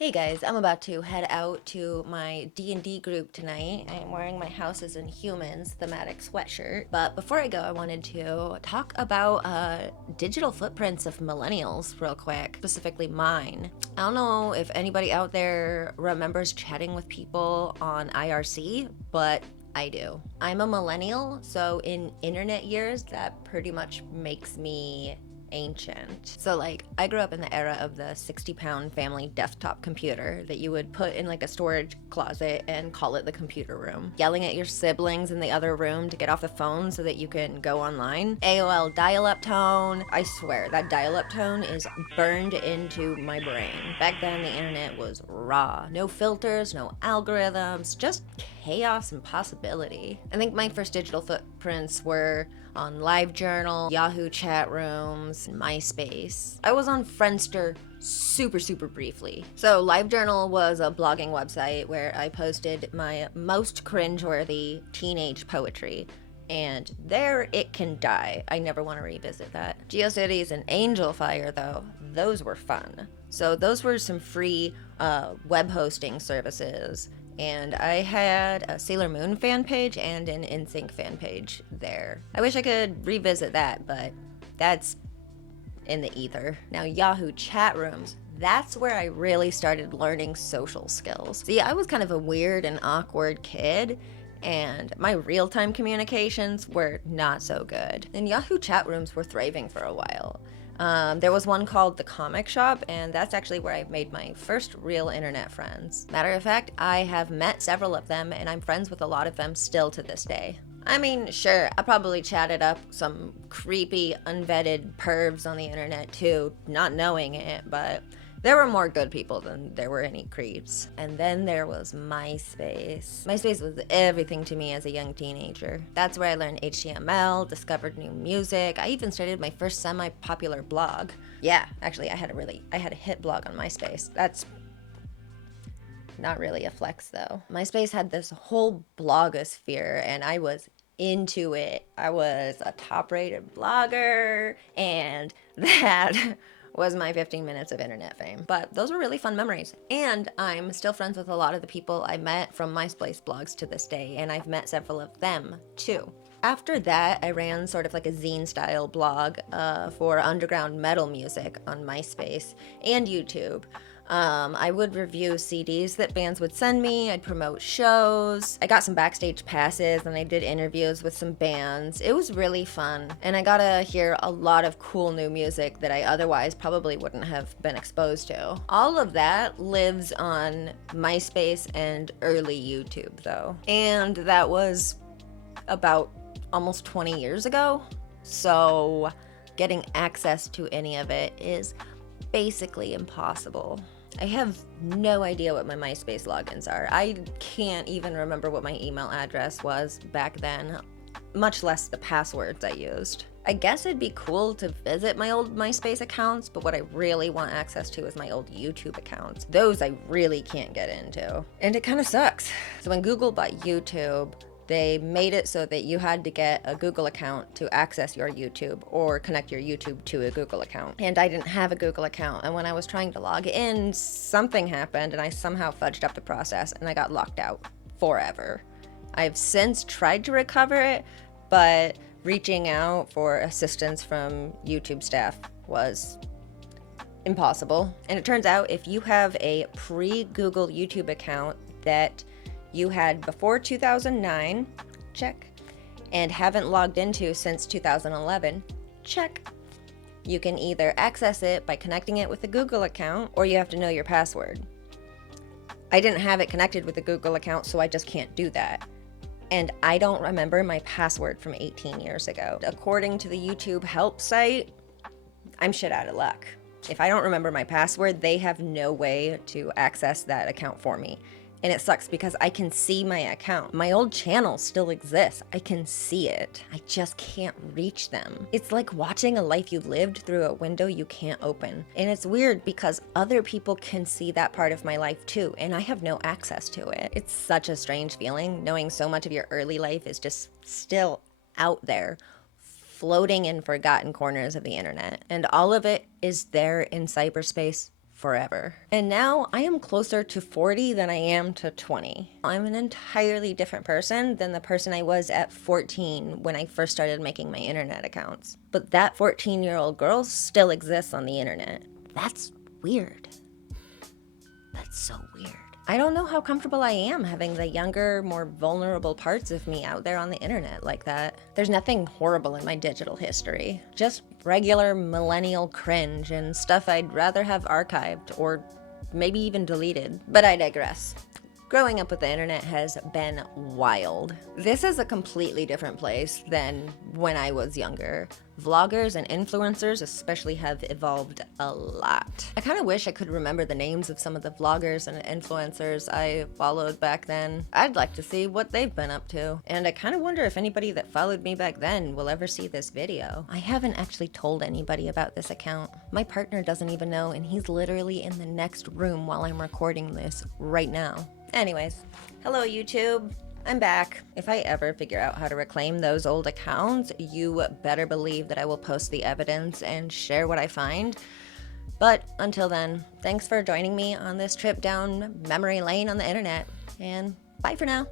Hey guys, I'm about to head out to my D&D group tonight. I'm wearing my Houses and Humans thematic sweatshirt. But before I go, I wanted to talk about digital footprints of millennials real quick, specifically mine. I don't know if anybody out there remembers chatting with people on IRC, but I do. I'm a millennial, so in internet years, that pretty much makes me ancient. So like I grew up in the era of the 60-pound family desktop computer that you would put in like a storage closet and call it the computer room. Yelling at your siblings in the other room to get off the phone so that you can go online. AOL dial-up tone. I swear that dial-up tone is burned into my brain. Back then the internet was raw. No filters, no algorithms, just chaos and possibility. I think my first digital footprints were on LiveJournal, Yahoo CHatrooms, Myspace. I was on Friendster super briefly. So LiveJournal was a blogging website where I posted my most cringeworthy teenage poetry. And there it can die. I never want to revisit that. GeoCities and Angel Fire, though, those were fun. So those were some free web hosting services. And I had a Sailor Moon fan page and an NSYNC fan page there. I wish I could revisit that, but that's in the ether. Now, Yahoo Chatrooms, that's where I really started learning social skills. See, I was kind of a weird and awkward kid, and my real-time communications were not so good. And Yahoo Chatrooms were thriving for a while. There was one called The Comic Shop, and that's actually where I made my first real internet friends. Matter of fact, I have met several of them, and I'm friends with a lot of them still to this day. I mean, sure, I probably chatted up some creepy, unvetted pervs on the internet too, not knowing it, but there were more good people than there were any creeps. And then there was Myspace. Myspace was everything to me as a young teenager. That's where I learned HTML, discovered new music. I even started my first semi-popular blog. Yeah, actually, I had a hit blog on Myspace. That's not really a flex though. Myspace had this whole blogosphere and I was into it. I was a top-rated blogger and that was my 15 minutes of internet fame. But those were really fun memories. And I'm still friends with a lot of the people I met from Myspace blogs to this day, and I've met several of them too. After that, I ran sort of like a zine-style blog for underground metal music on Myspace and YouTube. I would review CDs that bands would send me. I'd promote shows. I got some backstage passes and I did interviews with some bands. It was really fun. And I got to hear a lot of cool new music that I otherwise probably wouldn't have been exposed to. All of that lives on MySpace and early YouTube though. And that was about almost 20 years ago. So getting access to any of it is basically impossible. I have no idea what my MySpace logins are. I can't even remember what my email address was back then, much less the passwords I used. I guess it'd be cool to visit my old MySpace accounts, but what I really want access to is my old YouTube accounts. Those I really can't get into. And it kind of sucks. So when Google bought YouTube, they made it so that you had to get a Google account to access your YouTube or connect your YouTube to a Google account. And I didn't have a Google account. And when I was trying to log in, something happened and I somehow fudged up the process and I got locked out forever. I've since tried to recover it, but reaching out for assistance from YouTube staff was impossible. And it turns out if you have a pre-Google YouTube account that you had before 2009, check, and haven't logged into since 2011, check. You can either access it by connecting it with a Google account, or you have to know your password. I didn't have it connected with a Google account, so I just can't do that. And I don't remember my password from 18 years ago. According to the YouTube help site, I'm shit out of luck. If I don't remember my password, they have no way to access that account for me. And it sucks because I can see my account. My old channel still exists. I can see it. I just can't reach them. It's like watching a life you lived through a window you can't open. And it's weird because other people can see that part of my life too, and I have no access to it. It's such a strange feeling knowing so much of your early life is just still out there, floating in forgotten corners of the internet. And all of it is there in cyberspace forever. And now I am closer to 40 than I am to 20. I'm an entirely different person than the person I was at 14 when I first started making my internet accounts. But that 14-year-old girl still exists on the internet. That's weird. That's so weird. I don't know how comfortable I am having the younger, more vulnerable parts of me out there on the internet like that. There's nothing horrible in my digital history. Just regular millennial cringe and stuff I'd rather have archived or maybe even deleted. But I digress. Growing up with the internet has been wild. This is a completely different place than when I was younger. Vloggers and influencers especially have evolved a lot. I kind of wish I could remember the names of some of the vloggers and influencers I followed back then. I'd like to see what they've been up to. And I kind of wonder if anybody that followed me back then will ever see this video. I haven't actually told anybody about this account. My partner doesn't even know, and he's literally in the next room while I'm recording this right now. Anyways, hello YouTube. I'm back. If I ever figure out how to reclaim those old accounts, you better believe that I will post the evidence and share what I find. But until then, thanks for joining me on this trip down memory lane on the internet, and bye for now.